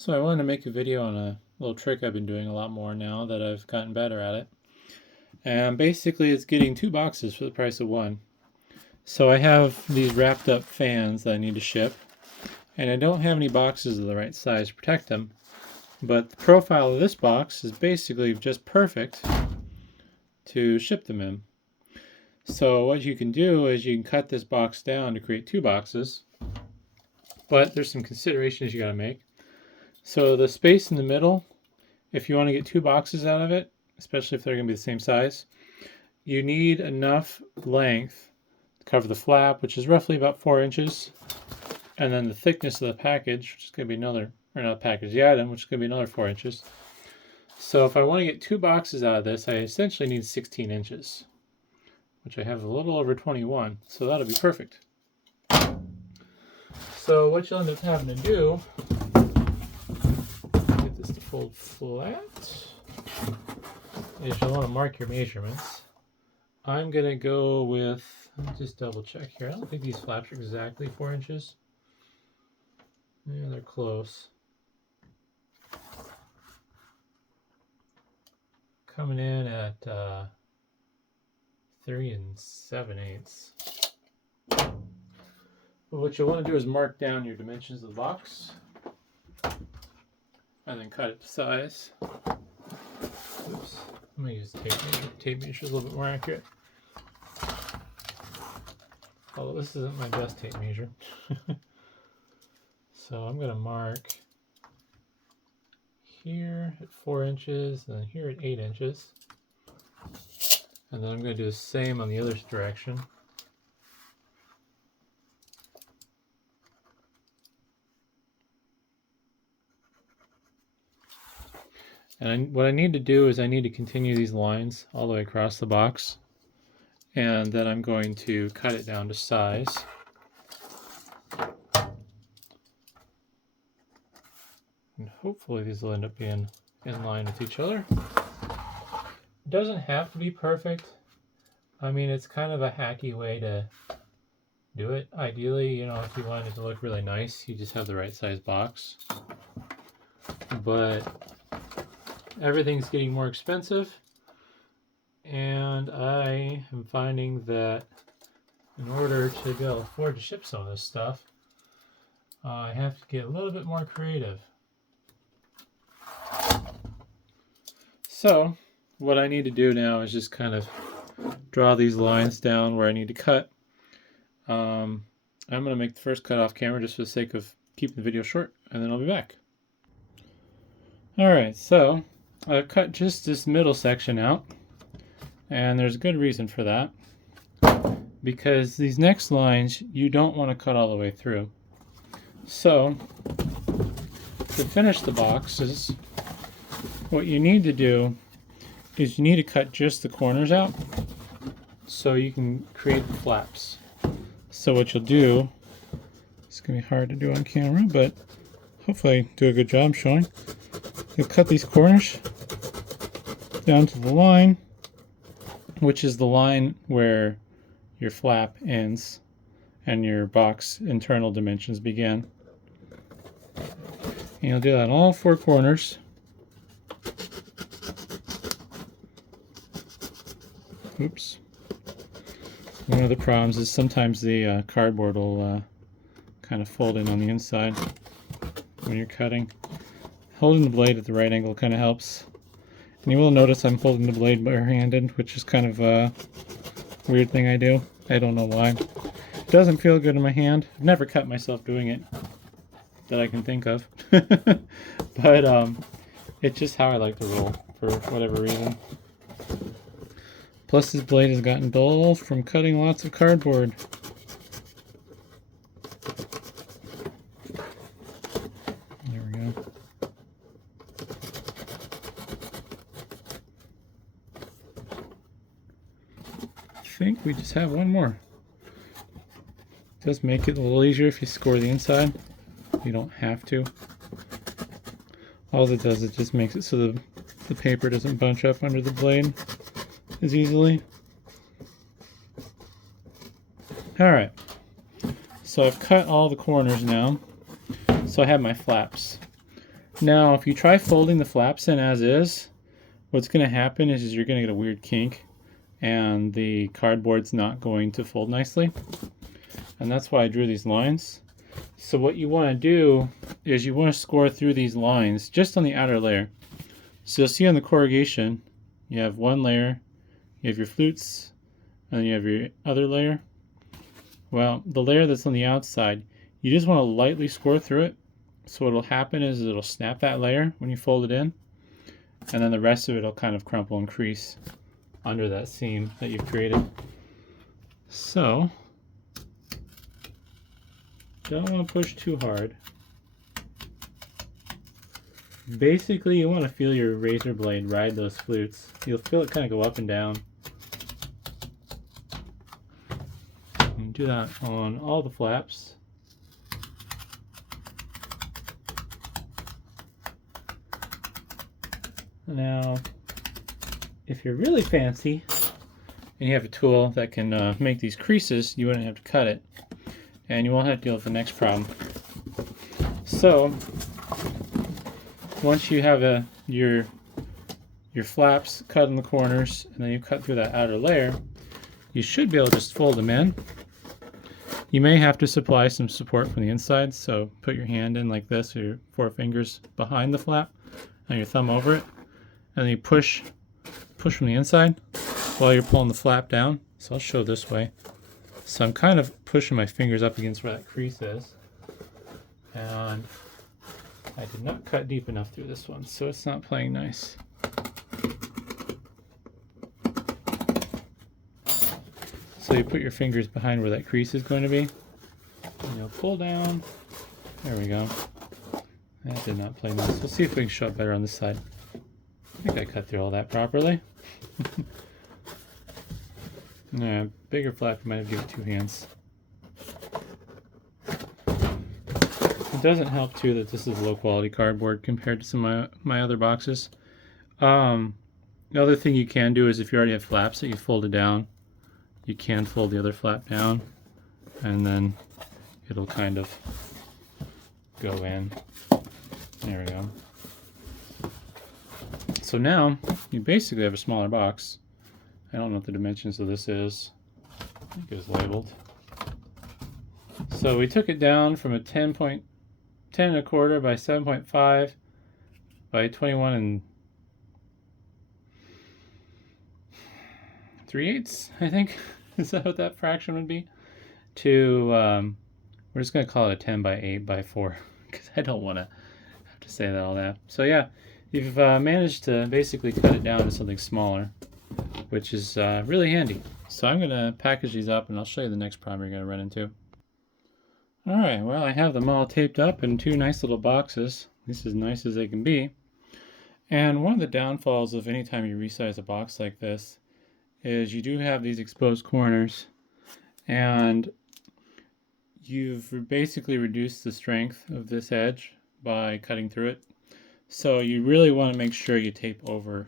So I wanted to make a video on a little trick I've been doing a lot more now that I've gotten better at it. And basically it's getting two boxes for the price of one. So I have these wrapped up fans that I need to ship, and I don't have any boxes of the right size to protect them. But the profile of this box is basically just perfect to ship them in. So what you can do is you can cut this box down to create two boxes, but there's some considerations you got to make. So the space in the middle, if you want to get two boxes out of it, especially if they're going to be the same size, you need enough length to cover the flap, which is roughly about 4 inches, and then the thickness of the package, which is going to be another, or not package, the item, which is going to be another 4 inches. So if I want to get two boxes out of this, I essentially need 16 inches, which I have a little over 21, so that'll be perfect. So what you'll end up having to do, get this to fold flat, is you'll want to mark your measurements. I'm going to go with, let me just double check here. I don't think these flaps are exactly 4 inches. Yeah, they're close. Coming in at 3 7/8. But what you'll want to do is mark down your dimensions of the box and then cut it to size. Oops. I'm going to use tape measure. Tape measure is a little bit more accurate. Although this isn't my best tape measure. So I'm going to mark here at 4 inches, and then here at 8 inches. And then I'm going to do the same on the other direction. And what I need to do is I need to continue these lines all the way across the box. And then I'm going to cut it down to size. And hopefully these will end up being in line with each other. It doesn't have to be perfect. I mean, it's kind of a hacky way to do it. Ideally, you know, if you want it to look really nice, you just have the right size box. But everything's getting more expensive, and I am finding that in order to be able to afford to ship some of this stuff, I have to get a little bit more creative. So what I need to do now is just kind of draw these lines down where I need to cut. I'm going to make the first cut off camera just for the sake of keeping the video short, and then I'll be back. Alright, so I've cut just this middle section out, and there's a good reason for that, because these next lines you don't want to cut all the way through. So to finish the boxes, what you need to do is you need to cut just the corners out so you can create the flaps. So what you'll do, it's going to be hard to do on camera, but hopefully I do a good job showing. You'll cut these corners down to the line, which is the line where your flap ends and your box internal dimensions begin. And you'll do that on all four corners. Oops. One of the problems is sometimes the cardboard will kind of fold in on the inside when you're cutting. Holding the blade at the right angle kind of helps. And you will notice I'm holding the blade barehanded, which is kind of a weird thing I do. I don't know why. It doesn't feel good in my hand. I've never cut myself doing it that I can think of. But it's just how I like to roll for whatever reason. Plus this blade has gotten dull from cutting lots of cardboard. There we go. I think we just have one more. It does make it a little easier if you score the inside. You don't have to. All it does, it just makes it so the paper doesn't bunch up under the blade as easily. Alright, so I've cut all the corners now, so I have my flaps. Now, if you try folding the flaps in as is, what's going to happen is you're going to get a weird kink and the cardboard's not going to fold nicely. And that's why I drew these lines. So what you want to do is you want to score through these lines just on the outer layer. So you'll see on the corrugation, you have one layer, you have your flutes, and then you have your other layer. Well, the layer that's on the outside, you just want to lightly score through it. So what'll happen is it'll snap that layer when you fold it in, and then the rest of it will kind of crumple and crease under that seam that you've created. So, don't want to push too hard. Basically, you want to feel your razor blade ride those flutes. You'll feel it kind of go up and down. And do that on all the flaps. Now, if you're really fancy and you have a tool that can make these creases, you wouldn't have to cut it, and you won't have to deal with the next problem. So, once you have your flaps cut in the corners, and then you cut through that outer layer, you should be able to just fold them in. You may have to supply some support from the inside, so put your hand in like this, or your 4 fingers behind the flap, and your thumb over it, and then you push from the inside while you're pulling the flap down. So I'll show this way. So I'm kind of pushing my fingers up against where that crease is, and I did not cut deep enough through this one, so it's not playing nice. So you put your fingers behind where that crease is going to be, and you'll pull down. There we go. That did not play nice. We'll see if we can show it better on this side. I think I cut through all that properly. Yeah, bigger flap, you might have given it 2 hands. It doesn't help too that this is low quality cardboard compared to some of my other boxes. The other thing you can do is if you already have flaps that you folded down, you can fold the other flap down, and then it'll kind of go in. There we go. So now you basically have a smaller box. I don't know what the dimensions of this is. I think it was labeled. So we took it down from a 10 and a quarter by 7.5 by 21 and 3/8, I think. Is that what that fraction would be? To, we're just going to call it a 10 by 8 by 4, because I don't want to have to say that all that. So yeah, you've managed to basically cut it down to something smaller, which is really handy. So I'm going to package these up, and I'll show you the next problem you're going to run into. Alright, well, I have them all taped up in 2 nice little boxes, at least as nice as they can be. And one of the downfalls of any time you resize a box like this is you do have these exposed corners, and you've basically reduced the strength of this edge by cutting through it. So you really want to make sure you tape over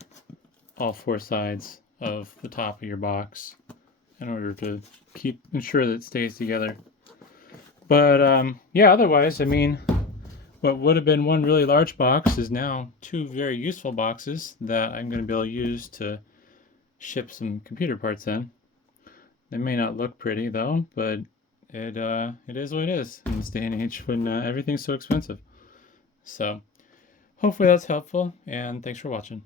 all 4 sides of the top of your box in order to ensure that it stays together. But yeah, otherwise, I mean, what would have been one really large box is now 2 very useful boxes that I'm going to be able to use to ship some computer parts in. They may not look pretty though, but it is what it is in this day and age when everything's so expensive. So hopefully that's helpful, and thanks for watching.